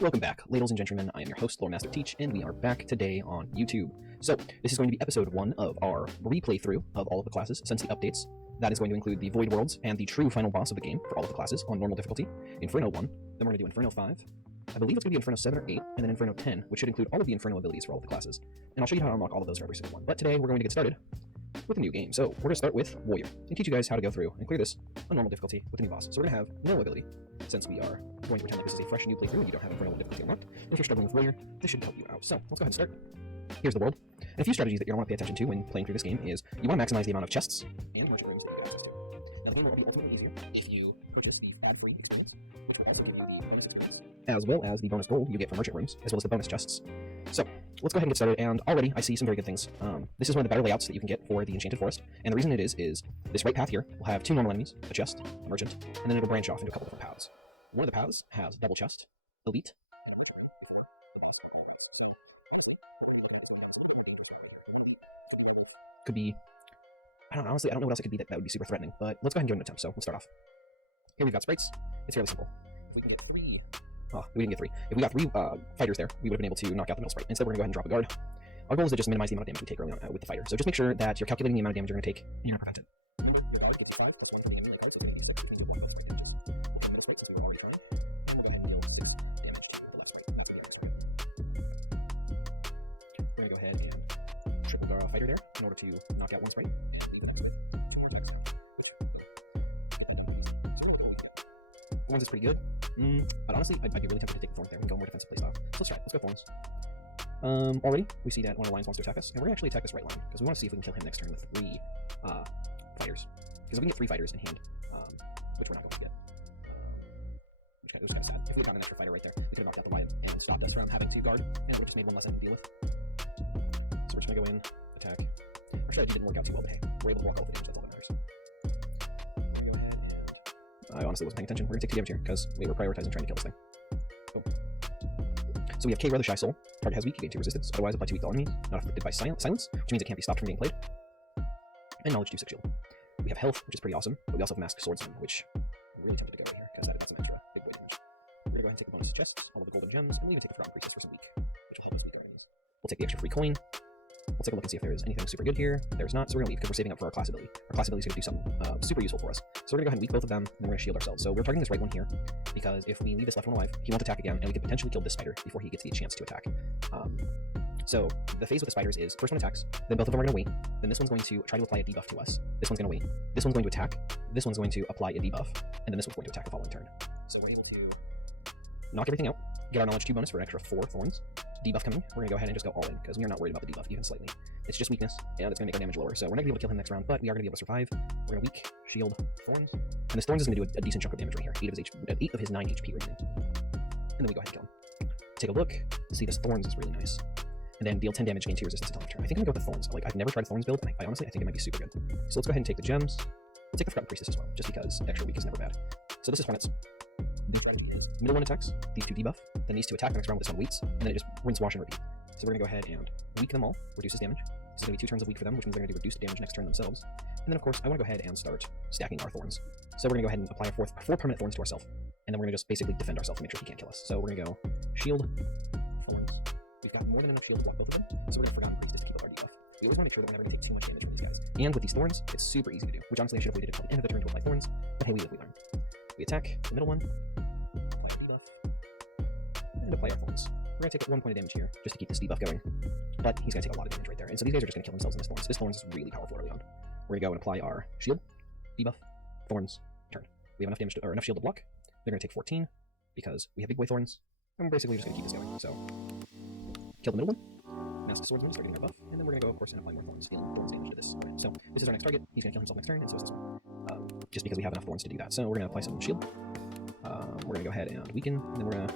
Welcome back, ladies and gentlemen. I am your host, Lore Master Teach, and we are back today on YouTube. So, this is going to be episode 1 of our replay-through of all of the classes since the updates. That is going to include the Void Worlds and the true final boss of the game for all of the classes on normal difficulty, Inferno 1, then we're going to do Inferno 5, I believe it's going to be Inferno 7 or 8, and then Inferno 10, which should include all of the Inferno abilities for all of the classes. And I'll show you how to unlock all of those for every single one. But today, we're going to get started with a new game. So, we're going to start with Warrior, and teach you guys how to go through and clear this on normal difficulty with a new boss. So we're going to have no ability, since we are going to pretend like this is a fresh new playthrough and you don't have Inferno difficulty unlocked. And if you're struggling with Warrior, this should help you out. So, let's go ahead and start. Here's the world. And a few strategies that you're going to want to pay attention to when playing through this game is you want to maximize the amount of chests and merchant rooms that you get access to. Now, the game will be ultimately easier if you purchase the ad-free experience, which will also give you the bonus experience, as well as the bonus gold you get from merchant rooms, as well as the bonus chests. So, let's go ahead and get started, and already I see some very good things. This is one of the better layouts that you can get for the Enchanted Forest, and the reason it is this right path here will have 2 normal enemies, a chest, a merchant, and then it'll branch off into a couple different paths. One of the paths has double chest, elite, could be, I don't know, honestly, I don't know what else it could be that would be super threatening, but let's go ahead and give it an attempt, so let's start off. Here we've got sprites. It's fairly simple. If we can get 3... Oh, we didn't get 3. If we got 3 fighters there, we would have been able to knock out the middle sprite. Instead, we're going to go ahead and drop a guard. Our goal is to just minimize the amount of damage we take early on with the fighter. So just make sure that you're calculating the amount of damage you're going to take, and you're going to prevent it. Remember, your guard gives you 5 plus 1 from the enemy cards, so it's going to give you 6, which means you have 1 less sprite damages. Okay, middle sprite, since we were already charged, and we'll go ahead and deal 6 damage to the left sprite. That's going to be our next target. We're going to go ahead and triple our fighter there in order to knock out 1 sprite. Thorns is pretty good, but honestly, I'd be really tempted to take the Thorns there and go more defensive playstyle. So let's try it. Let's go Thorns. Already, we see that one of the lions wants to attack us, and we're going to actually attack this right line, because we want to see if we can kill him next turn with 3 fighters. Because if we can get 3 fighters in hand, which we're not going to get, which was kind of sad. If we had gotten an extra fighter right there, we could have knocked out the lion and stopped us from having to guard, and it would have just made 1 less enemy to deal with. So we're just going to go in, attack. Our strategy didn't work out too well, but hey, we're able to walk all the damage, that's all that matters. I honestly wasn't paying attention. We're going to take 2 damage here, because we were prioritizing trying to kill this thing. Boom. So we have K. the Shy Soul. Target has weak, you gain 2 resistance. Otherwise, apply 2 weak to all enemies. Not afflicted by silence, which means it can't be stopped from being played. And Knowledge 2 6 shield. We have Health, which is pretty awesome, but we also have Masked Swordsman, which I'm really tempted to go right here, because that's some extra big boy damage. We're going to go ahead and take the bonus chests, all of the golden gems, and we'll even take the Forgotten Priestess for some weak, which will help us weaken enemies. We'll take the extra free coin. We'll take a look and see if there is anything super good here. There's not, so we're going to leave because we're saving up for our class ability. Our class ability is going to do something super useful for us. So we're going to go ahead and weak both of them, and then we're going to shield ourselves. So we're targeting this right one here, because if we leave this left one alive, he won't attack again, and we could potentially kill this spider before he gets the chance to attack. So the phase with the spiders is, first one attacks, then both of them are going to wait, then this one's going to try to apply a debuff to us, this one's going to wait, this one's going to attack, this one's going to apply a debuff, and then this one's going to attack the following turn. So we're able to knock everything out, get our Knowledge 2 bonus for an extra 4 thorns. Debuff coming, we're going to go ahead and just go all in, because we are not worried about the debuff even slightly. It's just weakness, and it's going to make our damage lower, so we're not going to be able to kill him next round, but we are going to be able to survive. We're going to weak, shield, thorns, and this thorns is going to do a decent chunk of damage right here, 8 of his 9 HP remaining. And then we go ahead and kill him. Take a look, see this thorns is really nice. And then deal 10 damage, gain 2 resistance until next turn. I think I'm going to go with the thorns. Like, I've never tried a thorns build, and I honestly, I think it might be super good. So let's go ahead and take the gems. We'll take the Forgotten Priestess as well, just because extra weak is never bad. So this is Hornets. The strategy is, middle one attacks, these 2 debuff, then these 2 attack, the next round this one waits, and then it just rinse, wash, and repeat. So we're going to go ahead and weak them all, reduce his damage. This is going to be 2 turns of weak for them, which means they're going to do reduced damage next turn themselves. And then, of course, I want to go ahead and start stacking our thorns. So we're going to go ahead and apply 4 permanent thorns to ourselves, and then we're going to just basically defend ourselves to make sure he can't kill us. So we're going to go shield, thorns. We've got more than enough shield to block both of them, so we're going to Forgotten Priestess to keep up our debuff. We always want to make sure that we're never going to take too much damage from these guys. And with these thorns, it's super easy to do, which honestly I should have waited until the end of the turn to apply thorns, but hey, we live, we learn. We attack the middle one, apply a debuff, and apply our thorns. We're going to take 1 point of damage here, just to keep this debuff going, but he's going to take a lot of damage right there, and so these guys are just going to kill themselves in this thorns. This thorns is really powerful early on. We're going to go and apply our shield, debuff, thorns, turn. We have enough damage or enough shield to block. They're going to take 14, because we have big boy thorns, and we're basically just going to keep this going. So, kill the middle one, Masked Swordsman, start getting our buff, and then we're going to go, of course, and apply more thorns, dealing thorns damage to this. Okay, so this is our next target. He's going to kill himself next turn, and so is this one. Just because we have enough thorns to do that. So we're going to apply some shield. We're going to go ahead and weaken, and then we're going to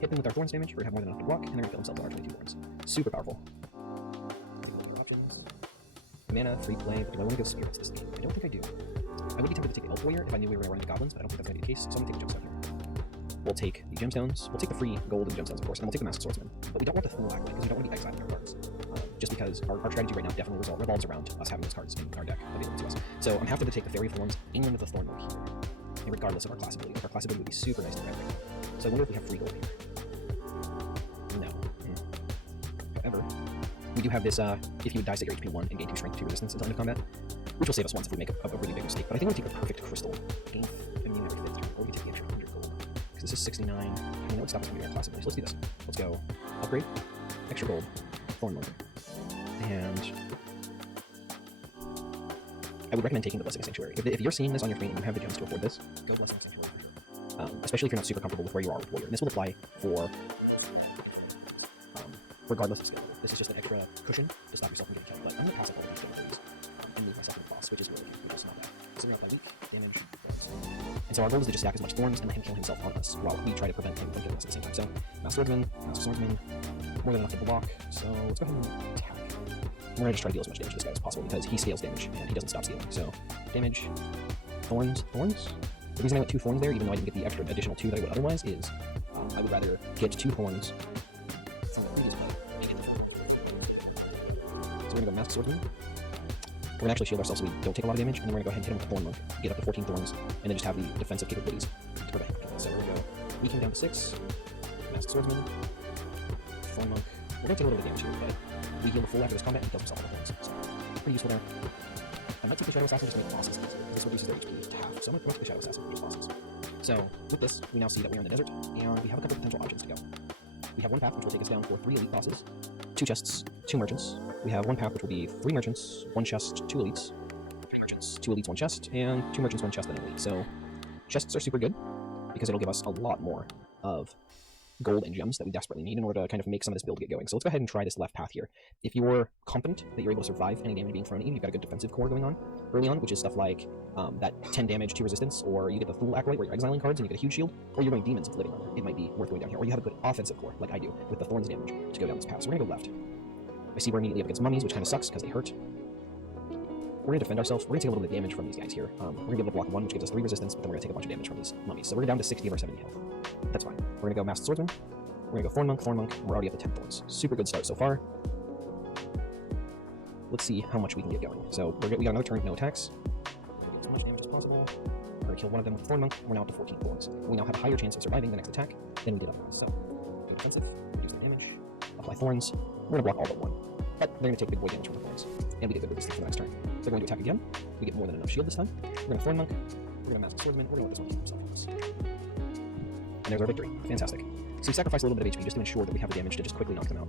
hit them with our thorns damage. We're going to have more than enough to block, and they're going to kill themselves with our 22 thorns. Super powerful. Options. Mana, free play, but do I want to go spirits this game? I don't think I do. I would be tempted to take the Elf Warrior if I knew we were going to run into goblins, but I don't think that's going to be the case, so I'm going to take the gemstone here. We'll take the gemstones, we'll take the free gold and gemstones, of course, and we'll take the Masked Swordsman. But we don't want the Thorn Black because we don't want to be exiled in our cards. Just because our strategy right now definitely revolves around us having those cards in our deck available to us. So I'm happy to take the Fairy of Thorns and one of the Thorn Mode here, regardless of our class ability. Like, our class ability would be super nice to grab right now. So I wonder if we have free gold here. However, we do have this, if you would die, set your HP 1 and gain 2 strength, 2 resistance until end of combat, which will save us once if we make a really big mistake. But I think we'll take the perfect crystal, gain immune every 5th turn, or we can take the extra 100 gold. Because this is 69, I mean, that would stop us from doing our class ability, so let's do this. Let's go upgrade, extra gold, thorn monk, and I would recommend taking the Blessing of Sanctuary. If you're seeing this on your screen and you have the gems to afford this, go Blessing of Sanctuary for sure. Especially if you're not super comfortable with where you are with Warrior. And this will apply for regardless of skill level. This is just an extra cushion to stop yourself from getting killed. But I'm going to pass up all of these abilities and move myself to the boss, which is really good. It's not bad. So we're going to apply weak, damage, thorns. And so our goal is to just stack as much thorns and let him kill himself on us while we try to prevent him from killing us at the same time. So Master Swordsman, more than enough to block. So let's go ahead and attack. We're going to just try to deal as much damage to this guy as possible because he scales damage and he doesn't stop scaling. So damage, thorns. The reason I went 2 thorns there, even though I didn't get the extra additional 2 that I would otherwise, is I would rather get 2 thorns from the previous play and get the 4. So we're going to go Masked Swordsman. We're going to actually shield ourselves so we don't take a lot of damage, and then we're going to go ahead and hit him with the Thorn Monk, get up to 14 thorns, and then just have the defensive capabilities to prevent him. So we're going to go weaken down to 6, Masked Swordsman, Thorn Monk. We're going to take a little bit of damage here, but we heal the full after this combat and he kills himself on the thorns. So pretty useful there. I might take the Shadow Assassin just to make bosses easier. This reduces their HP to half, so I'm going to take the Shadow Assassin for these bosses. So with this, we now see that we are in the desert, and we have a couple of potential options to go. We have one path which will take us down for 3 elite bosses, 2 chests, 2 merchants. We have one path which will be 3 merchants, 1 chest, 2 elites, 3 merchants, 2 elites, 1 chest, and 2 merchants, 1 chest, and an elite. So chests are super good because it'll give us a lot more of gold and gems that we desperately need in order to kind of make some of this build get going. So let's go ahead and try this left path here. If you're confident that you're able to survive any damage being thrown at you, you've got a good defensive core going on early on, which is stuff like that 10 damage, 2 resistance, or you get the Fool Acolyte where you're exiling cards and you get a huge shield, or you're going Demons of Living Armor. It might be worth going down here. Or you have a good offensive core, like I do, with the Thorns damage to go down this path. So we're going to go left. I see we're immediately up against mummies, which kind of sucks because they hurt. We're going to defend ourselves. We're going to take a little bit of damage from these guys here. We're going to be able to block 1, which gives us 3 resistance, but then we're going to take a bunch of damage from these mummies. So we're down to 60 of our 70 health. That's fine. We're going to go Masked Swordsman. We're going to go Thorn Monk, and we're already up to 10 thorns. Super good start so far. Let's see how much we can get going. So we got another turn, no attacks. We're going to get as much damage as possible. We're going to kill one of them with Thorn Monk. We're now up to 14 thorns. We now have a higher chance of surviving the next attack than we did otherwise. So go defensive, reduce their damage, apply thorns. We're going to block all but 1. But they're going to take big boy damage from the thorns. And we get good resistance for the next turn. They're going to attack again. We get more than enough shield this time. We're going to Thorn Monk. We're going to Masked Swordsman. We're going to let this one keep himself from us. And there's our victory. Fantastic. So we sacrifice a little bit of HP just to ensure that we have the damage to just quickly knock them out.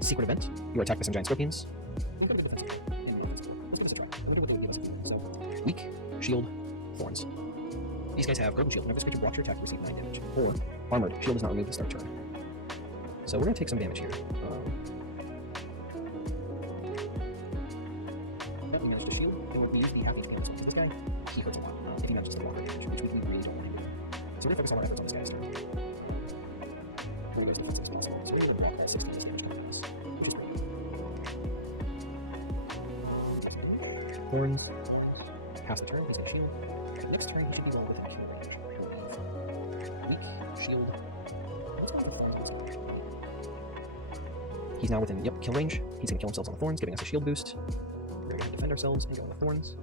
Secret event. You are attacked by some giant scorpions. Incredibly defensive. And non-defensive. Let's give this a try. I wonder what they would give us. So, weak, shield, thorns. These guys have golden shield. Whenever this creature blocks your attack, you receive 9 damage. Or, armored. Shield is not removed at the start turn. So we're going to take some damage here. We managed to shield. Then we use the half HP on this one. This guy, he hurts a lot. If he manages to block our damage, which we really don't want him to do. So we're going to focus all our efforts on this guy's turn. We're going to go as defensive as possible. So we're going to block all 6 times damage coming at us, which is pretty good. Thorn. Pass the turn, he's going to shield. Next turn, he should be well within kill range. Weak, shield. Let's put the thorns on this guy. He's now within, kill range. He's going to kill himself on the thorns, giving us a shield boost. We're going to defend ourselves and go on the thorns.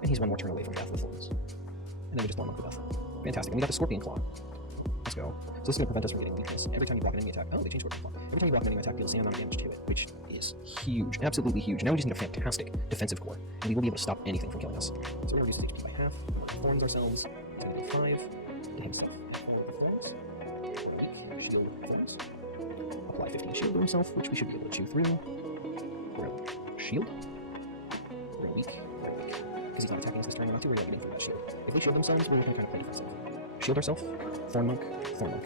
And he's 1 more turn away from death with thorns. And then we just Thorn Monk for death. Fantastic. And we got the Scorpion Claw. Let's go. So this is going to prevent us from getting weakness. Every time you block an enemy attack, they changed Scorpion Claw. Every time you block an enemy attack, deal the same amount of damage to it, which is huge. Absolutely huge. Now we just need a fantastic defensive core, and we will be able to stop anything from killing us. So we're going to reduce his HP by half. We're going to thorns ourselves. We're going to do 5 to himself. Thorns. Weak, shield, thorns. Apply 15 shield to himself, which we should be able to chew through. We're going to shield. We're going to weak. We're going to weak. Because he's not attacking us this turn, we're not too worried about getting from that shield. If they shield themselves, we're going to kind of play defensive. Shield ourselves. Thorn Monk. Thorn Monk.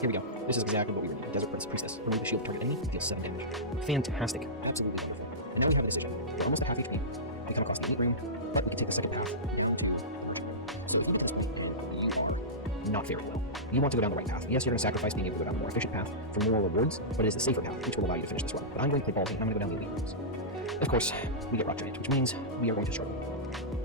Here we go. This is exactly what we were needing. Desert Priestess. Remove the shield of target enemy. Deals 7 damage. Fantastic. Absolutely wonderful. And now we have a decision. We're almost at half HP. We come across the elite room, but we can take the second path. So if you get to this point and you are not faring well, you want to go down the right path. Yes, you're going to sacrifice being able to go down the more efficient path for more rewards, but it is the safer path, which will allow you to finish this run. But I'm going to play ballsy, and I'm going to go down the elite rooms. Of course, we get Rock Giant, which means we are going to struggle.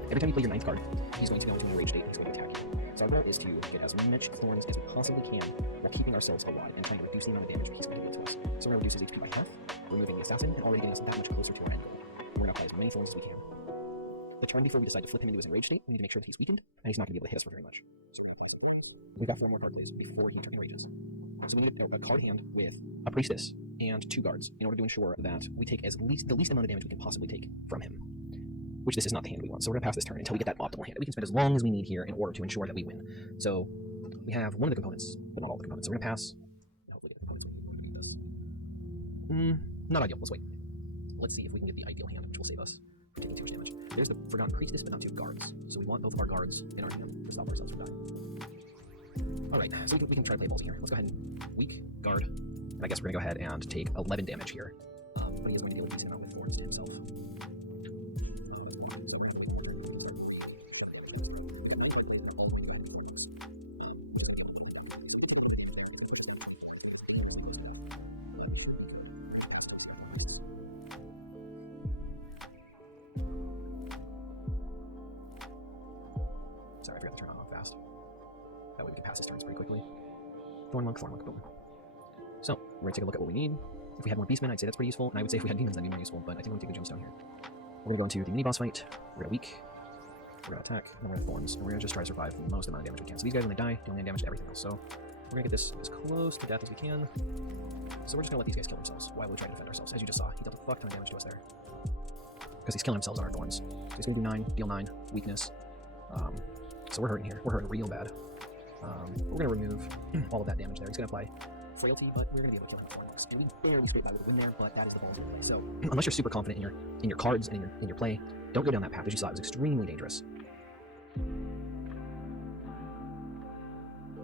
Every time you play your 9th card, he's going to go into an enraged state and he's going to attack you. So our goal is to get as much thorns as we possibly can while keeping ourselves alive and trying to reduce the amount of damage he's going to deal to us. So we're going to reduce his HP by half, removing the assassin, and already getting us that much closer to our end goal. We're going to apply as many thorns as we can. The turn before we decide to flip him into his enraged state, we need to make sure that he's weakened, and he's not going to be able to hit us for very much. So we've got 4 more card plays before he enrages. So we need a card hand with a priestess and 2 guards in order to ensure that we take the least amount of damage we can possibly take from him. Which this is not the hand we want, so we're going to pass this turn until we get that optimal hand. We can spend as long as we need here in order to ensure that we win. So we have one of the components, but not all the components. So we're going to pass, and hopefully get the components we need to beat this. Not ideal. Let's wait. Let's see if we can get the ideal hand, which will save us from taking too much damage. There's the Forgotten Priestess, but not 2 guards. So we want both of our guards in our hand to stop ourselves from dying. Alright, so we can try to play ballsy here. Let's go ahead and weak, guard, and I guess we're going to go ahead and take 11 damage here. But he is going to deal a decent amount with thorns to himself. Sorry, I forgot to turn on fast. That way we can pass his turns pretty quickly. Thorn monk, boom. So, we're going to take a look at what we need. If we had more beastmen, I'd say that's pretty useful, and I would say if we had demons, that'd be more useful, but I think we're going to take the gemstone here. We're going to go into the mini-boss fight. We're going to weak. We're going to attack, and then we're going to thorns, and we're going to just try to survive the most amount of damage we can. So these guys, when they die, deal damage to everything else. So we're going to get this as close to death as we can. So we're just going to let these guys kill themselves while we try to defend ourselves. As you just saw, he dealt a fuck ton of damage to us there. Because he's killing themselves on our thorns. So he's going to do 9, deal 9, weakness. So we're hurting here. We're hurting real bad. We're going to remove all of that damage there. He's going to apply frailty, but we're going to be able to kill him with thorn monks. And we barely scrape by with a win there, but that is the balls of the play. So unless you're super confident in your cards and in your play, don't go down that path. As you saw, it was extremely dangerous.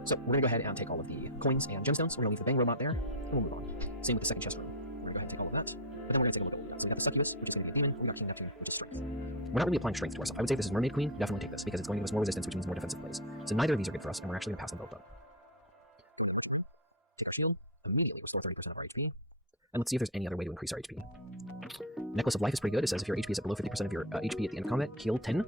So we're going to go ahead and take all of the coins and gemstones. We're going to leave the bang robot there, and we'll move on. Same with the second chest room. We're going to go ahead and take all of that, but then we're going to take a look at what we got. So we got the succubus, which is going to be a demon. We got King Neptune, which is strength. We're not really applying strength to ourselves. I would say if this is Mermaid Queen, definitely take this, because it's going to give us more resistance, which means more defensive plays. So neither of these are good for us, and we're actually going to pass them both up. Take our shield, immediately restore 30% of our HP, and let's see if there's any other way to increase our HP. Necklace of Life is pretty good. It says if your HP is at below 50% of your HP at the end of combat, heal 10.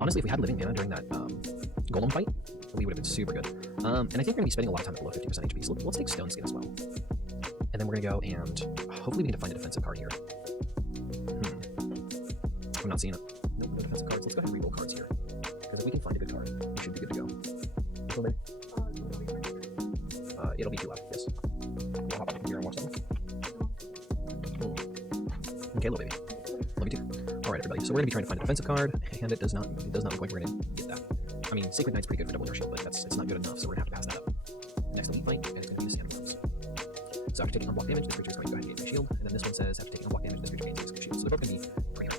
Honestly, if we had living mana during that golem fight, we would have been super good. And I think we're going to be spending a lot of time at below 50% HP, so let's take Stone Skin as well. And then we're going to go and hopefully we need to find a defensive card here. I'm not seeing it. Nope, no defensive cards. Let's go ahead and re-roll cards here. Because if we can find a good card, we should be good to go. It'll be 2 left, yes. We'll hop up here and watch them. Okay, little baby. Love you too. Alright, everybody, so we're going to be trying to find a defensive card, and it does not look like we're going to get that. I mean, Sacred Knight's pretty good for doubling our shield, but it's not good enough, so we're going to have to pass that up. Next elite fight, and it's going to be the Sandworms. So after taking unblocked damage, this creature is going to go ahead and gain a shield, and then this one says after taking unblocked damage, this creature gains 6 shield. So they're both going to be greater.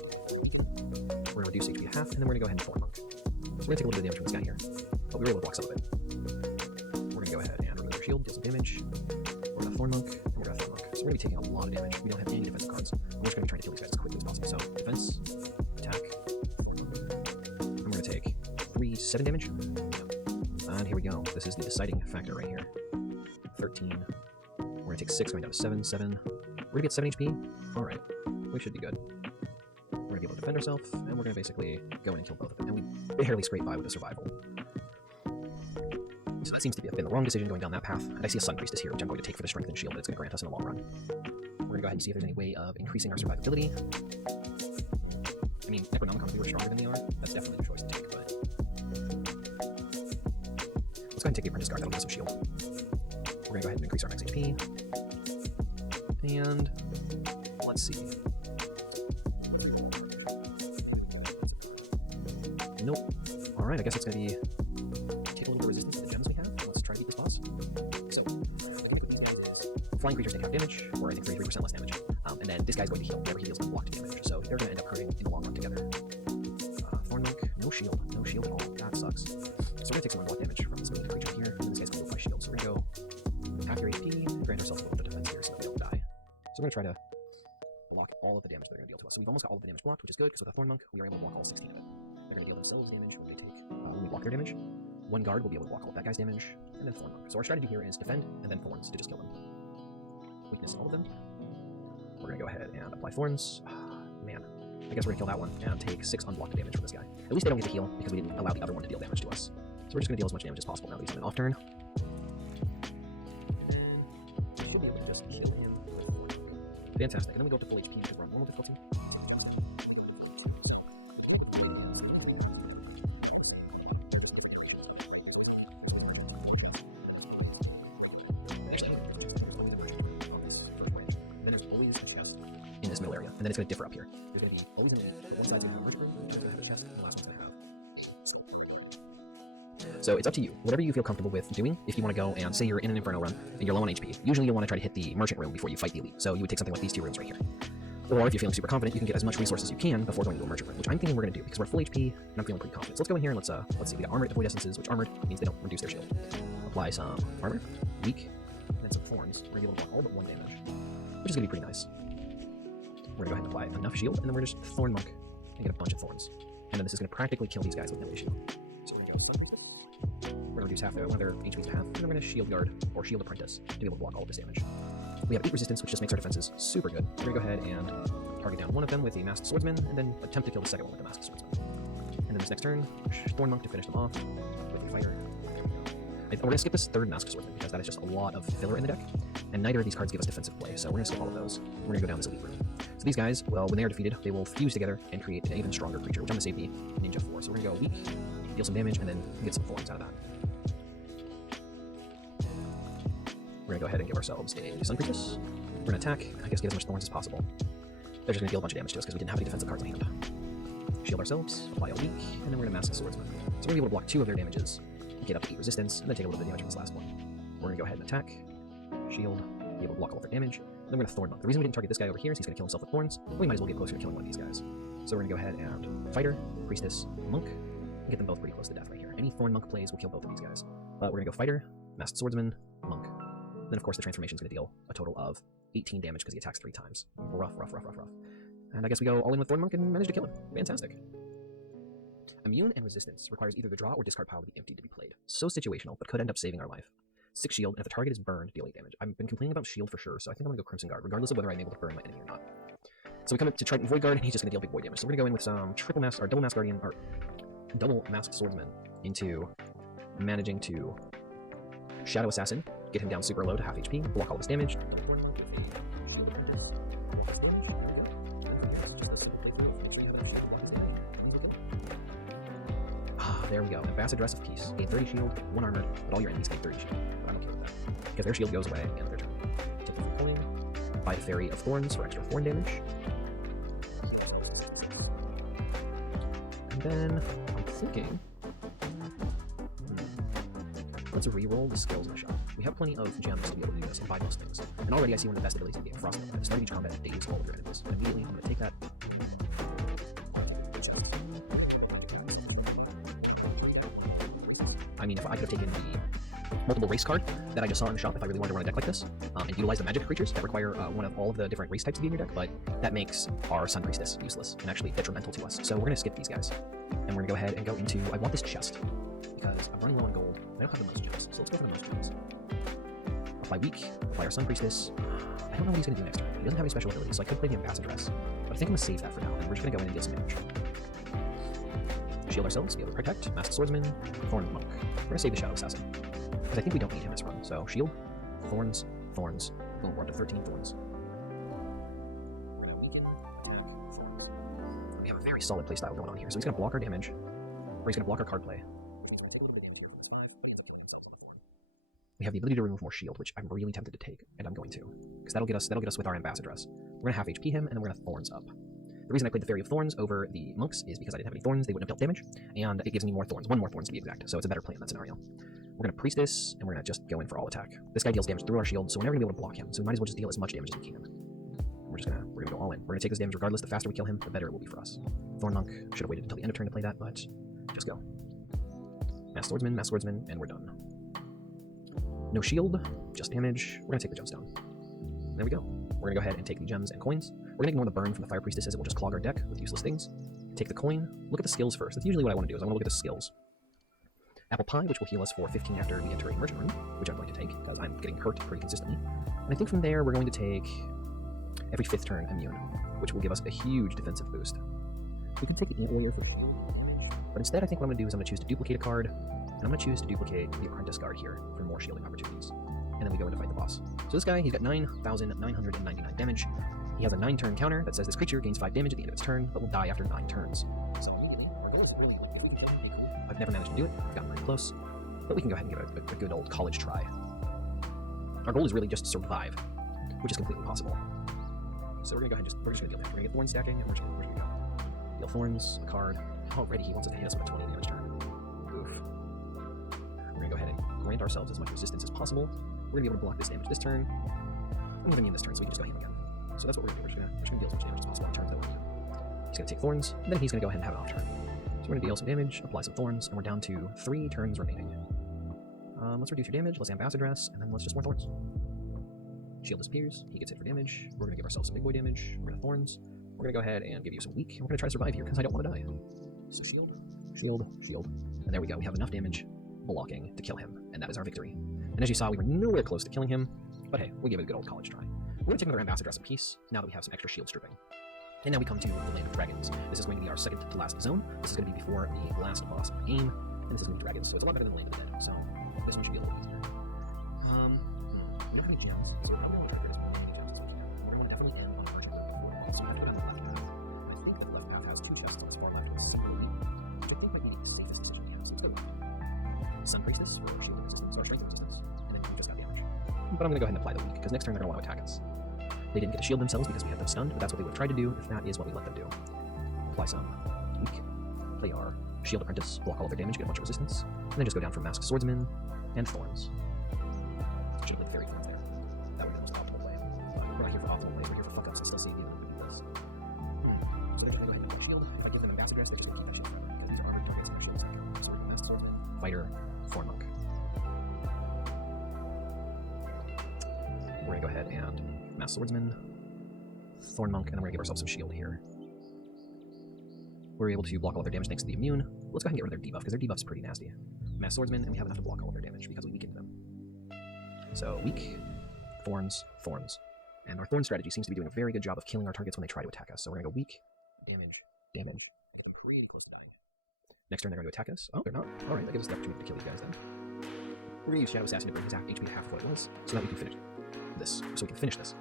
We're going to reduce HP to half, and then we're going to go ahead and Thorn Monk. So we're going to take a little bit of damage from this guy here. But we were able to block some of it. We're going to go ahead and remove our shield, deal some damage. We're going to Thorn Monk, and we're going to Thorn Monk. So we're going to be taking a lot of damage. We don't have any defensive cards. We're just going to be trying to kill these guys as quickly as possible. So defense, attack, Thorn Monk. And we're going to take 7 damage. And here we go. This is the deciding factor right here. 13. We're going to take 6, going down to 7. We're going to get 7 HP. Alright. We should be good. We're going to be able to defend ourselves, and we're going to basically go in and kill both of them. And we barely scrape by with the survival. So that seems to have been the wrong decision going down that path. And I see a Sun Priestess here, which I'm going to take for the strength and shield that it's going to grant us in the long run. We're going to go ahead and see if there's any way of increasing our survivability. I mean, Necronomicon, if we were stronger than they are, that's definitely the choice to take, but let's go ahead and take the Apprentice Guard, that'll give us some shield. We're going to go ahead and increase our max HP. And let's see. Nope. Alright, I guess it's going to be take a little bit of resistance to the gems we have. Let's try to beat this boss. So, looking at what these guys is flying creatures take half damage, or I think 33% less damage. And then this guy's going to heal. Whenever he deals blocked damage. So they're going to end up hurting in the long run together. Thorn Monk, no shield at all. That sucks. So we're going to take some unblocked damage from this main creature here, and then this guy's going to apply shield. So we're going to go attack your HP, and grant ourselves a little bit of defense here so that we don't die. So we're going to try to block all of the damage they're going to deal to us. So we've almost got all of the damage blocked, which is good, because with a Thorn Monk, we are able to block all 16 of it. They're going to deal themselves damage when we block their damage. One guard will be able to block all of that guy's damage, and then Thorn Monk. So our strategy here is defend, and then Thorns to just kill them. Weakness in all of them. We're going to go ahead and apply Thorns. Man, I guess we're going to kill that one and take 6 unblocked damage from this guy. At least they don't get to heal because we didn't allow the other one to deal damage to us. So we're just going to deal as much damage as possible now that he's on an off turn. And we should be able to just kill him with Thorn Monk. Fantastic. And then we go up to full HP, which is we're on normal difficulty. and then it's going to differ up here. There's going to be always an elite, but one side's going to have a merchant room, the other side's going to have a chest, and the last one's going to have. So it's up to you. Whatever you feel comfortable with doing. If you want to go and say you're in an Inferno run and you're low on HP, usually you'll want to try to hit the merchant room before you fight the elite. So you would take something like these two rooms right here. Or if you're feeling super confident, you can get as much resources as you can before going to a merchant room, which I'm thinking we're going to do because we're full HP and I'm feeling pretty confident. So let's go in here and let's see. We got armored at void essences, which armored means they don't reduce their shield. Apply some armor, weak, and then some thorns. We're going to be able to block all but 1 damage, which is going to be pretty nice. We're going to go ahead and apply enough shield, and then we're just Thorn Monk and get a bunch of thorns. And then this is going to practically kill these guys with no issue. So we're going to go Sun Priestess. We're going to reduce half one of their HP's half, and then we're going to Shield Guard or Shield Apprentice to be able to block all of this damage. We have 8 resistance, which just makes our defenses super good. We're going to go ahead and target down one of them with the Masked Swordsman, and then attempt to kill the second one with the Masked Swordsman. And then this next turn, Thorn Monk to finish them off with the Fighter. We're going to skip this third Masked Swordsman because that is just a lot of filler in the deck, and neither of these cards give us defensive play, so we're going to skip all of those. We're going to go down this elite room. So these guys, well, when they are defeated, they will fuse together and create an even stronger creature, which I'm going to save the Ninja for. So we're going to go weak, deal some damage, and then get some thorns out of that. We're going to go ahead and give ourselves a Sun Priestess. We're going to attack, I guess get as much thorns as possible. They're just going to deal a bunch of damage to us because we didn't have any defensive cards in hand. Shield ourselves, apply a weak, and then we're going to Mask the Swordsman. So we're going to be able to block 2 of their damages, get up to 8 resistance, and then take a little bit of damage from this last one. We're going to go ahead and attack, shield, be able to block all of their damage, and then we're going to Thorn Monk. The reason we didn't target this guy over here is he's going to kill himself with thorns, but we might as well get closer to killing one of these guys. So we're going to go ahead and Fighter, Priestess, Monk, and get them both pretty close to death right here. Any Thorn Monk plays will kill both of these guys. But we're going to go Fighter, Masked Swordsman, Monk. Then of course the transformation is going to deal a total of 18 damage because he attacks 3 times. Rough. And I guess we go all in with Thorn Monk and manage to kill him. Fantastic. Immune and resistance requires either the draw or discard pile to be emptied to be played. So situational, but could end up saving our life. 6 shield, and if the target is burned, deal 8 damage. I've been complaining about shield for sure, so I think I'm going to go Crimson Guard, regardless of whether I'm able to burn my enemy or not. So we come up to Triton Void Guard, and he's just going to deal big void damage. So we're going to go in with some double Masked Swordsman into managing to Shadow Assassin, get him down super low to half HP, block all of his damage. There we go. Ambassadress of Peace. Gain 30 shield, 1 armored, but all your enemies gain 30 shield. But I'm okay with that. Because their shield goes away and their turn. Take the full coin. Buy the Fairy of Thorns for extra thorn damage. And then I'm thinking, let's re-roll the skills in the shop. We have plenty of gems to be able to do this and buy most things. And already I see one of the best abilities in the game, Frost Nova. At the start of each combat, daze all of your enemies. And immediately I'm going to take that. I mean, if I could have taken the multiple race card that I just saw in the shop if I really wanted to run a deck like this, and utilize the magic creatures that require one of all of the different race types to be in your deck, but that makes our Sun Priestess useless and actually detrimental to us. So we're going to skip these guys, and we're going to go ahead and go into, I want this chest, because I'm running low on gold. I don't have the most gems, so let's go for the most gems. Apply weak, apply our Sun Priestess. I don't know what he's going to do next turn. He doesn't have any special abilities, so I could play the Ambassadress, but I think I'm going to save that for now, and we're just going to go in and deal some damage. Shield ourselves, be able to protect, Masked Swordsman, Thorn Monk. We're going to save the Shadow Assassin, because I think we don't need him this run. So shield, thorns, boom, we're up to 13 thorns. We're going to weaken, attack, thorns. We have a very solid playstyle going on here. So he's going to block our damage, or he's going to block our card play, which means we're going to take a little bit of damage here. It's 5, but he ends up killing himself on the thorn. We have the ability to remove more shield, which I'm really tempted to take, and I'm going to, because that'll get us with our Ambassadress. We're going to half HP him, and then we're going to thorns up. The reason I played the Fairy of Thorns over the Monks is because I didn't have any thorns, they wouldn't have dealt damage, and it gives me more thorns, 1 more thorns to be exact, so it's a better play in that scenario. We're going to Priestess, and we're going to just go in for all attack. This guy deals damage through our shield, so we're never going to be able to block him, so we might as well just deal as much damage as we can. We're going to go all in. We're going to take this damage regardless. The faster we kill him, the better it will be for us. Thorn Monk should have waited until the end of turn to play that, but just go. Masked Swordsman, and we're done. No shield, just damage. We're going to take the gemstone. There we go. We're going to go ahead and take the gems and coins. We're going to ignore the burn from the Fire Priestess as it will just clog our deck with useless things. Take the coin, look at the skills first. That's usually what I want to do, is I want to look at the skills. Apple Pie, which will heal us for 15 after we enter a merchant room, which I'm going to take, because I'm getting hurt pretty consistently. And I think from there, we're going to take every 5th turn Immune, which will give us a huge defensive boost. We can take the Ant Warrior for damage, but instead I think what I'm going to do is I'm going to choose to duplicate a card, and I'm going to choose to duplicate the Apprentice card here for more shielding opportunities. And then we go in to fight the boss. So this guy, he's got 9,999 damage. He has a 9-turn counter that says this creature gains 5 damage at the end of its turn, but will die after 9 turns. So I've never managed to do it. I've gotten pretty close, but we can go ahead and give it a good old college try. Our goal is really just to survive, which is completely possible. So we're gonna go ahead and we're just gonna deal damage. We're gonna get thorn stacking, and we're just gonna go. Deal thorns, a card. Already he wants us to hit us with a 20 damage turn. Oof. We're gonna go ahead and grant ourselves as much resistance as possible. We're gonna be able to block this damage this turn. I'm gonna immune this turn, so we can just go ham again. So that's what we're gonna do. We're just gonna deal as much damage as possible on turns that we're immune. He's gonna take thorns, and then he's gonna go ahead and have an off turn. So we're gonna deal some damage, apply some thorns, and we're down to 3 turns remaining. Let's reduce your damage, let's ambassadress, and then let's just more thorns. Shield disappears, he gets hit for damage. We're gonna give ourselves some big boy damage. We're gonna thorns. We're gonna go ahead and give you some weak, and we're gonna try to survive here because I don't want to die. So shield, shield, shield, and there we go. We have enough damage blocking to kill him, and that is our victory. And as you saw, we were nowhere close to killing him, but hey, we gave it a good old college try. We're gonna take another ambassadress apiece now that we have some extra shield stripping. And now we come to the Land of Dragons. This is going to be our second to last zone. This is going to be before the last boss of the game, and this is going to be dragons, so it's a lot better than the Land of the Dead. So this one should be a little easier. We don't have any gems, so we're probably going to try to get as many gems as we can. We're going to definitely end on Archer Group before we so we have to go down the left path. I think that the left path has 2 chests on its far left with similarly, which I think might be the safest decision we have. So let's go. Sun Priestess for shielding resistance, or strength resistance, and then we just got damage. But I'm going to go ahead and apply the weak, because next turn they're going to want to attack us. They didn't get to shield themselves because we had them stunned, but that's what they would have tried to do if that is what we let them do. Apply some weak, play our Shield Apprentice, block all of their damage, get a bunch of resistance, and then just go down for Masked Swordsman and Thorns. Should have played Fairy Thorns there. That would have been the most optimal play. But we're not here for optimal plays, we're here for fuck-ups and still see the this. So they're just going to go ahead and play Shield. If I give them Ambassadress, they're just going to keep that shield forever, because these are armored targets and our shield stack. So we're going to Masked Swordsman, Fighter, Thorn Monk. We're going to go ahead and Masked Swordsman, Thorn Monk, and then we're going to give ourselves some shield here. We're able to block all of their damage thanks to the immune. Let's go ahead and get rid of their debuff, because their debuff's pretty nasty. Masked Swordsman, and we have enough to block all of their damage because we weakened them. So, weak, thorns, thorns. And our thorn strategy seems to be doing a very good job of killing our targets when they try to attack us. So we're going to go weak, damage, damage, get them pretty close to dying. Next turn they're going to attack us. Oh, they're not. Alright, that gives us the opportunity to kill these guys then. We're going to use Shadow Assassin to bring his HP to half of what it was, so that we can finish this. So we can finish this.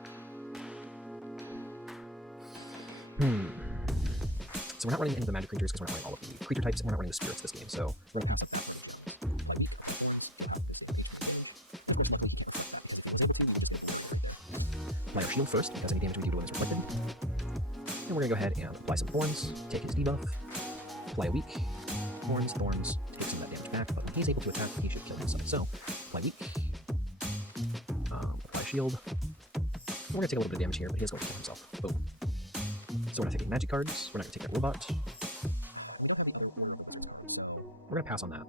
So we're not running any of the magic creatures because we're not running all of the creature types, and we're not running the spirits this game, so we're going to pass apply our shield first, because any damage we do to him is reflected. And we're going to go ahead and apply some thorns, take his debuff, apply a weak, thorns, thorns, take some of that damage back, but when he's able to attack, he should kill himself. So, apply weak, apply shield. We're going to take a little bit of damage here, but he is going to kill himself. Boom. So we're not taking magic cards, we're not going to take that robot. We're going to pass on that.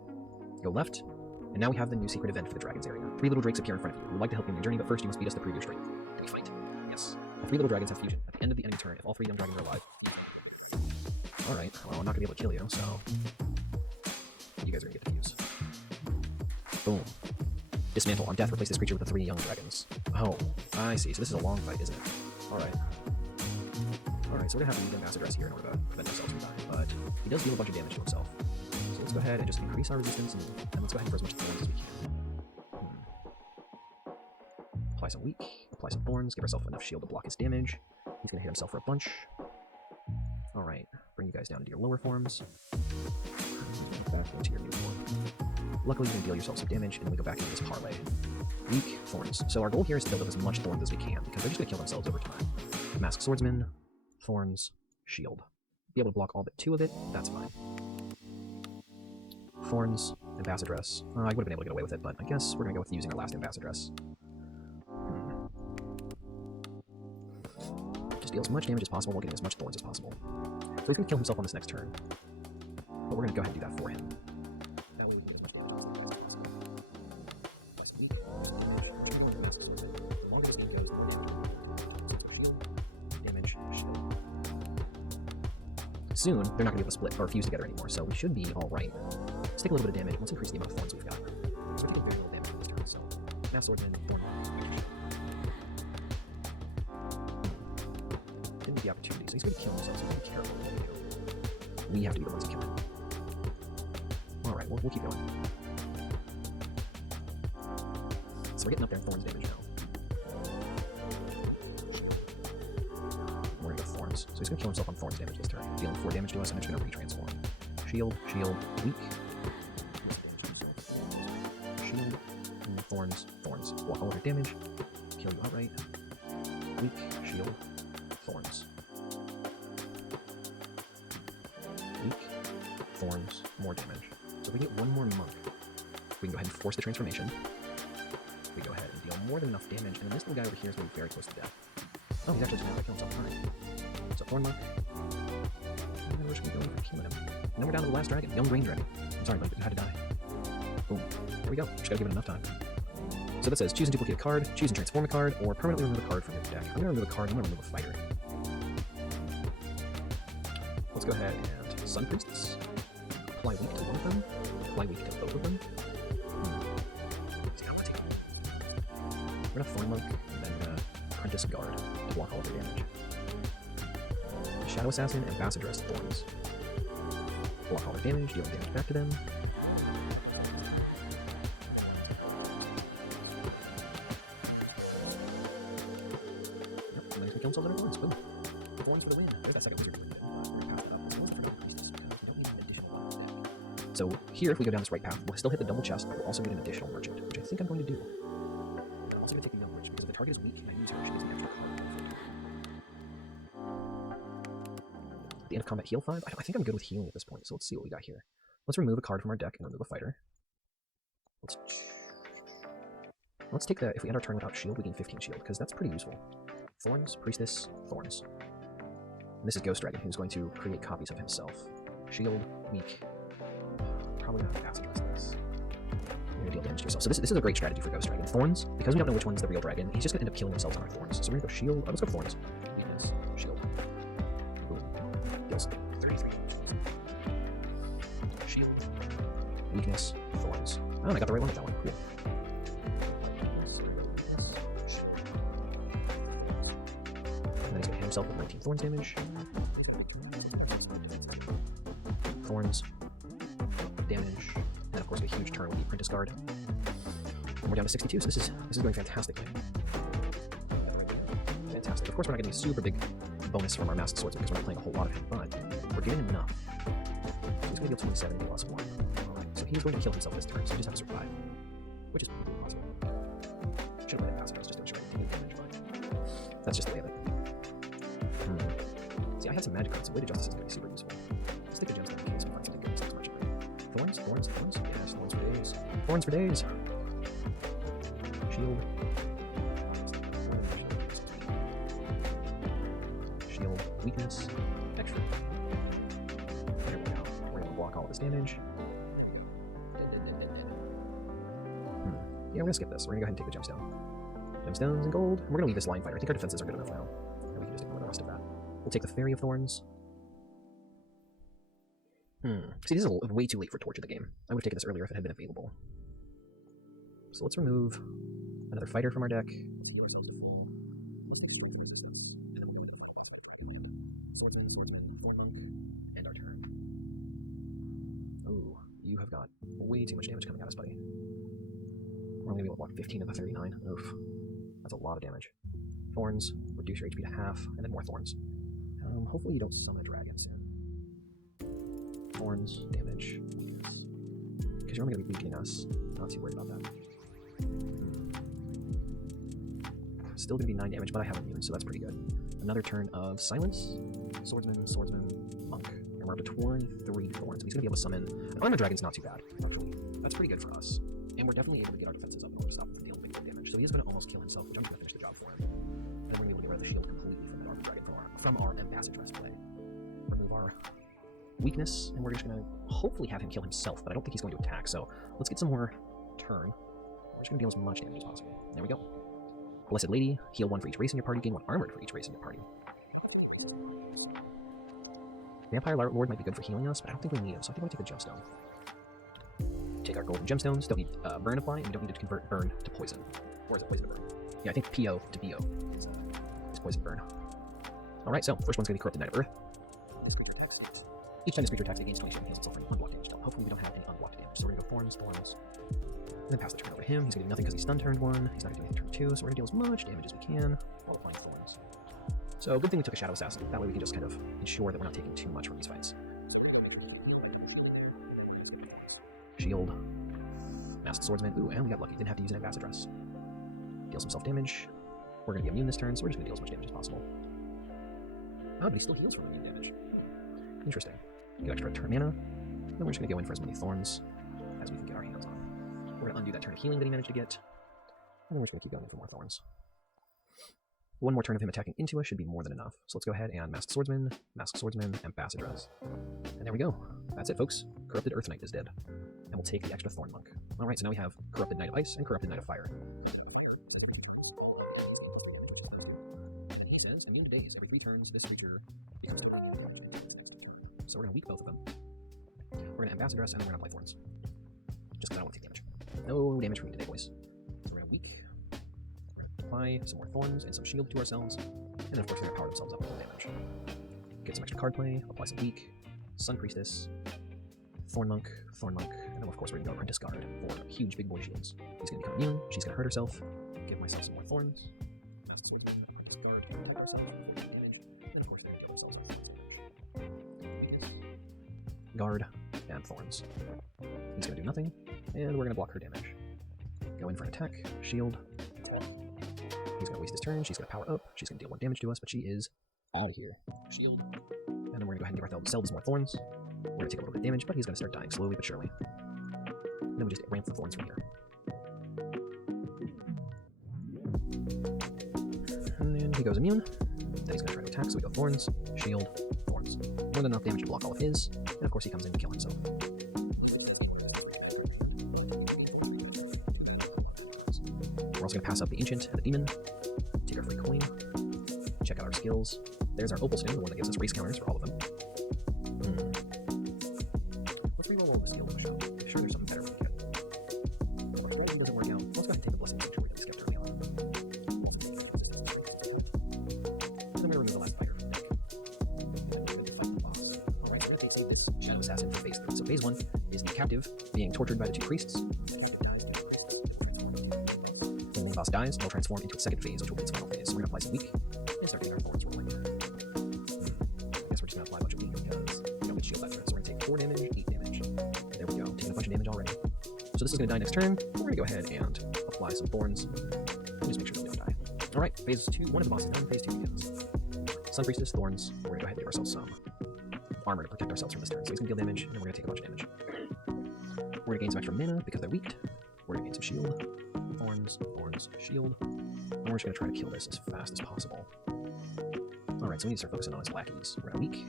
Go left, and now we have the new secret event for the Dragons area. 3 little drakes appear in front of you. We would like to help you in your journey, but first you must beat us to prove your strength. Can we fight? Yes. The 3 little dragons have fusion. At the end of the enemy turn, if all 3 young dragons are alive. Alright, well, I'm not going to be able to kill you, so you guys are going to get to fuse. Boom. Dismantle. On death, replace this creature with the 3 young dragons. Oh, I see. So this is a long fight, isn't it? Alright. Alright, so we're going to have to use Ambassadress here in order to prevent ourselves from dying, but he does deal a bunch of damage to himself. So let's go ahead and just increase our resistance, and let's go ahead and for as much thorns as we can. Apply some weak, apply some thorns, give ourselves enough shield to block his damage. He's going to hit himself for a bunch. Alright, bring you guys down into your lower forms. Back into your new form. Luckily, you can deal yourself some damage, and then we go back into this parlay. Weak, thorns. So our goal here is to build up as much thorns as we can, because they're just going to kill themselves over time. Masked Swordsman, thorns, shield. Be able to block all but 2 of it, that's fine. Thorns, Ambassadress. I would have been able to get away with it, but I guess we're going to go with using our last Ambassadress. Just deal as much damage as possible while getting as much thorns as possible. So he's going to kill himself on this next turn. But we're going to go ahead and do that for him. That way we can get as much damage on this guy as possible. Damage, shield. Soon, they're not going to be able to split or fuse together anymore, so we should be alright. Let's take a little bit of damage. Let's increase the amount of thorns we've got. So we're taking very little damage on this turn, so Masked Swordsman, Thorn Monk, didn't get the opportunity, so he's going to kill himself, so we have to be careful what we do. We have to be the ones that kill him. Alright, we'll keep going. So we're getting up there in Thorns damage now. We're going to go Thorns. So he's going to kill himself on Thorns damage this turn, dealing 4 damage to us, and then he's going to retransform. Shield, shield, weak. Shield, thorns, thorns. Block all of your damage. Kill you outright. Weak, shield. thorns. Weak, thorns, more damage. So if we get one more monk, we can go ahead and force the transformation. We go ahead and deal more than enough damage, and then this little guy over here is going to be very close to death. Oh, he's actually just going to kill himself. Alright. So Thorn Monk. And then we're just going to go in for killing him. And then we're down to the last dragon, Young Rain Dragon. I'm sorry, buddy, but you had to die. Boom. There we go. Just got to give it enough time. So that says choose and duplicate a card, choose and transform a card, or permanently remove a card from your deck. I'm going to remove a card, I'm going to remove a fighter. Let's go ahead and Sun Priestess. Apply weak to one of them. Apply weak to both of them. We're gonna Thorn Monk, and then we're gonna Apprentice Guard to block all of their damage. Shadow Assassin, Ambassadress, Thorns. Block all their damage, deal damage back to them. Yep, and then he's gonna kill himself under Thorns. Boom. Thorns for the win. There's that second wizard win. We're gonna pass that up. So let's forget Priestess because we don't need an additional one on deck. So here, if we go down this right path, we'll still hit the double chest, but we'll also get an additional merchant, which I think I'm going to do. I'm also going to take the young merchant because if the target is weak and I use her, she gets an extra card. At the end of combat, heal 5. I think I'm good with healing at this point, so let's see what we got here. Let's remove a card from our deck and remove a fighter. Let's take that. If we end our turn without shield, we gain 15 shield, because that's pretty useful. Thorns, Priestess, Thorns. And this is Ghost Dragon, who's going to create copies of himself. Shield, weak. Probably not fast address this. You're going to deal damage to yourself. So this is a great strategy for Ghost Dragon. Thorns, because we don't know which one's the real dragon, he's just going to end up killing himself on our Thorns. So we're going to go Shield. Let's go Thorns. Weakness, Shield. Boom. Deals 33. Shield. Weakness, Thorns. Oh, and I got the right one with that one. Cool. And then he's going to hit himself with 19 Thorns damage. Thorns. Damage. And of course, a huge turn with the Apprentice Guard. And we're down to 62, so this is going fantastically. Fantastic. Of course, we're not getting a super big bonus from our Masked Swordsman because we're not playing a whole lot of him, but we're getting enough. He's going to deal 27 and deal us 1. Alright, so he's going to kill himself this turn, so we just have to survive. Which is possible. Should have let it pass just to ensure I didn't take damage, but that's just the way of it. See, I had some magic cards, so Weighted Justice is going to be super useful. Stick a gemstone in case we find something good next merchant. Thorns, Thorns, Thorns. Yes, Thorns for days. Thorns for days. Shield. Shield. Weakness. Extra. There we go. We're going to block all of this damage. Yeah, we're going to skip this. We're going to go ahead and take the gemstone. Gemstones and gold. And we're going to leave this line fighter. I think our defenses are good enough now. And we can just ignore the rest of that. We'll take the Fairy of Thorns. See, this is way too late for Torch of the game. I would have taken this earlier if it had been available. So let's remove another fighter from our deck. Let's heal ourselves to full. Swordsman, Swordsman, Thorn Monk, and our turn. Ooh, you have got way too much damage coming at us, buddy. We're only going to be able to block 15 of the 39. Oof. That's a lot of damage. Thorns, reduce your HP to half, and then more Thorns. Hopefully you don't summon a dragon soon. Thorns, damage, weakness. Because you're only going to be weakening us. Not too worried about that. Still going to be 9 damage, but I have immune, so that's pretty good. Another turn of Silence. Swordsman, Swordsman, Monk. And we're up to 23 Thorns. He's going to be able to summon... An Armor Dragon's not too bad, actually. That's pretty good for us. And we're definitely able to get our defenses up in order to stop him from dealing big damage. So he is going to almost kill himself, which I'm going to finish the job for him. And then we're going to be able to get rid of the shield completely from that Armor Dragon from our Ambassadress play. Remove our weakness, and we're just going to hopefully have him kill himself, but I don't think he's going to attack, so let's get some more turn. We're just going to deal as much damage as possible. There we go. Blessed Lady, heal 1 for each race in your party, gain 1 armored for each race in your party. Vampire Lord might be good for healing us, but I don't think we need him, so I think we'll take the gemstone. Take our golden gemstones, don't need burn apply, and we don't need to convert burn to poison. Or is it poison to burn? Yeah, I think PO to BO is poison burn. Alright, so first one's going to be Corrupted Knight of Earth. This creature attacks. Each time this creature attacks, it gains 20 shield and heals itself for unblocked damage. Hopefully we don't have any unblocked damage. So we're going to go Thorns, Thorns. And then pass the turn over to him. He's going to do nothing because he's stunned turn 1. He's not going to do anything turn 2, so we're going to deal as much damage as we can while applying Thorns. So good thing we took a Shadow Assassin. That way we can just kind of ensure that we're not taking too much from these fights. Shield. Masked Swordsman. Ooh, and we got lucky. Didn't have to use an Ambassadress. Deals himself damage. We're going to be immune this turn, so we're just going to deal as much damage as possible. Ah, but he still heals from immune damage. Interesting. Get extra turn mana. Then we're just going to go in for as many thorns as we can get our hands on. We're going to undo that turn of healing that he managed to get. And then we're just going to keep going in for more thorns. One more turn of him attacking into us should be more than enough. So let's go ahead and Masked Swordsman, Ambassadress. And there we go. That's it, folks. Corrupted Earth Knight is dead. And we'll take the extra Thorn Monk. Alright, so now we have Corrupted Knight of Ice and Corrupted Knight of Fire. He says, immune to daze. Every 3 turns, this creature becomes immune. So we're going to weak both of them. We're going to Ambassadress, and then we're going to apply Thorns. Just because I don't want to take damage. No damage for me today, boys. So we're going to weak. We're going to apply some more Thorns and some shield to ourselves. And then, of course, they're going to power themselves up with damage. Get some extra card play, apply some weak. Sun Priestess. Thorn Monk, and then of course we're going to go Apprentice Guard for huge big boy shields. He's going to become immune, she's going to hurt herself, give myself some more thorns, Masked Swordsman, Apprentice Guard, protect ourselves, damage, and of course we're going to give ourselves Guard and Thorns. He's going to do nothing, and we're going to block her damage. Go in for an attack, shield. He's going to waste his turn, she's going to power up, she's going to deal 1 damage to us, but she is out of here. Shield. And then we're going to go ahead and give ourselves more thorns. We're going to take a little bit of damage, but he's going to start dying slowly but surely. And then we just ramp the thorns from here. And then he goes immune. Then he's going to try to attack, so we go thorns, shield, thorns. More than enough damage to block all of his. And of course he comes in to kill himself. We're also going to pass up the Ancient and the Demon. Take our free coin. Check out our skills. There's our Opal Stone, the one that gives us race counters for all of them. Let's reroll all the skills in the show. I'm sure there's something better we can get. Well, if rolling doesn't work out, let's go ahead and take the Blessing Sanctuary that we skipped early on. And then we're going to remove the last fighter from the deck. And then we're going to fight the boss. Alright, so we're going to save this Shadow Assassin for phase 3. So phase 1 is the captive being tortured by the 2 priests. When the main boss dies, it'll transform into its second phase, which will be its final phase. So we're going to apply some weak and start getting our thorns rolling. I guess we're just going to apply a bunch of weak because we don't get shield that turn. So we're going to take 4 damage, 8 damage. There we go, taking a bunch of damage already. So this is going to die next turn. We're going to go ahead and apply some thorns and just make sure that we don't die. Alright, phase 2, 1 of the bosses done, phase 2 begins. Sun Priestess, thorns. We're going to go ahead and give ourselves some armor to protect ourselves from this turn. So he's going to deal damage, and then we're going to take a bunch of damage. We're going to gain some extra mana because they're weak. We're going to gain some shield. Thorns, shield. And we're just going to try to kill this as fast as possible. Alright, so we need to start focusing on his lackeys. We're going to weak.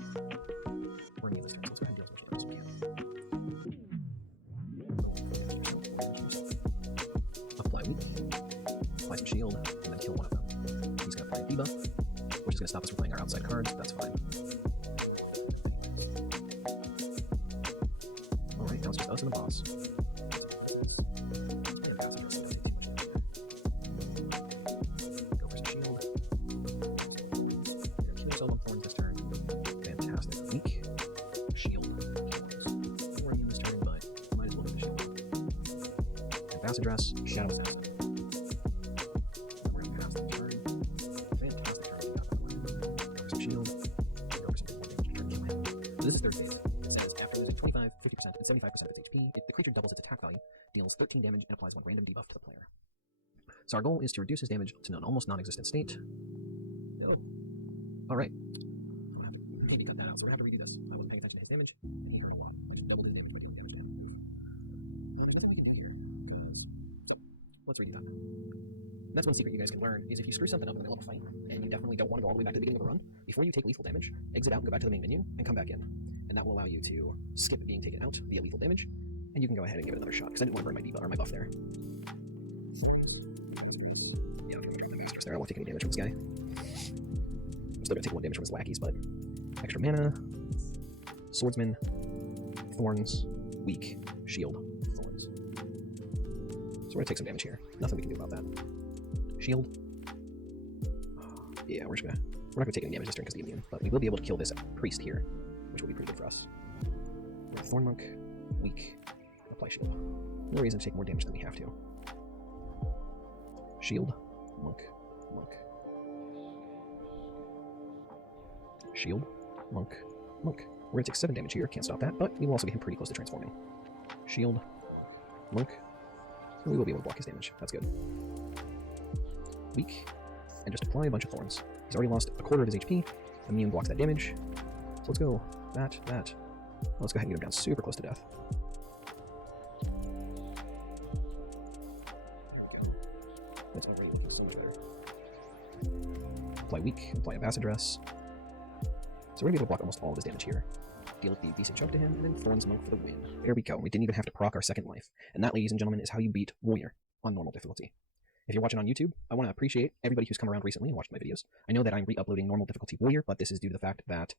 We're going to gain this turn, so let's go ahead and deal as much damage as we can. Apply weak. Apply some shield, and then kill one of them. He's going to apply a debuff, which is going to stop us from playing our outside cards, but that's fine. Alright, now it's just us and the boss. Address, Shadow Assassin. We're going to pass the turn. Fantastic turn. Got that one. Go for some shield. Go for some more damage to try to kill him. So this is third phase. It says after losing 25, 50%, and 75% of its HP, the creature doubles its attack value, deals 13 damage, and applies 1 random debuff to the player. So our goal is to reduce his damage to an almost non-existent state. No. Alright. I'm going to have to maybe cut that out, so we're going to have to redo this. I wasn't paying attention to his damage, and he hurt a lot. I just doubled his damage by dealing damage to him. Let's redo that. That's one secret you guys can learn, is if you screw something up in the middle of a fight, and you definitely don't want to go all the way back to the beginning of the run, before you take lethal damage, exit out and go back to the main menu, and come back in. And that will allow you to skip being taken out via lethal damage, and you can go ahead and give it another shot, because I didn't want to burn my debuff or my buff there. Yeah, I'm the masters there. I won't take any damage from this guy. I'm still going to take 1 damage from his lackeys, but extra mana, swordsman, thorns, weak, shield, thorns. So we're going to take some damage here. Nothing we can do about that. Shield. Yeah, we're not going to take any damage this turn because of the immune, but we will be able to kill this priest here, which will be pretty good for us. We're going to Thorn Monk, weak, apply shield. No reason to take more damage than we have to. Shield, monk, monk. Shield, monk, monk. We're going to take 7 damage here, can't stop that, but we will also get him pretty close to transforming. Shield, monk. We will be able to block his damage. That's good. Weak. And just apply a bunch of thorns. He's already lost a quarter of his HP. immune blocks that damage. So let's go. That. Well, let's go ahead and get him down super close to death. That's already looking so much better. Apply weak, apply a Acid Dress. So we're gonna be able to block almost all of his damage here. Deal a decent chunk to him, and then Thorns Monk for the win. There we go. We didn't even have to proc our second life. And that, ladies and gentlemen, is how you beat Warrior on normal difficulty. If you're watching on YouTube, I want to appreciate everybody who's come around recently and watched my videos. I know that I'm re-uploading normal difficulty Warrior, but this is due to the fact that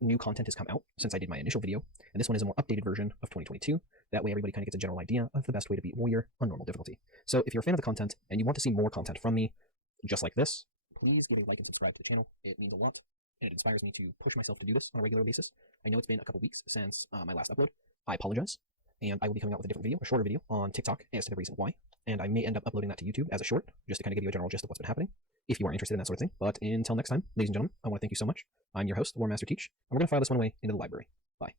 new content has come out since I did my initial video, and this one is a more updated version of 2022. That way everybody kind of gets a general idea of the best way to beat Warrior on normal difficulty. So if you're a fan of the content and you want to see more content from me, just like this, please give a like and subscribe to the channel. It means a lot, and it inspires me to push myself to do this on a regular basis. I know it's been a couple weeks since my last upload. I apologize, and I will be coming out with a different video, a shorter video on TikTok as to the reason why, and I may end up uploading that to YouTube as a short, just to kind of give you a general gist of what's been happening, if you are interested in that sort of thing. But until next time, ladies and gentlemen, I want to thank you so much. I'm your host, War Master Teach, and we're going to file this one away into the library. Bye.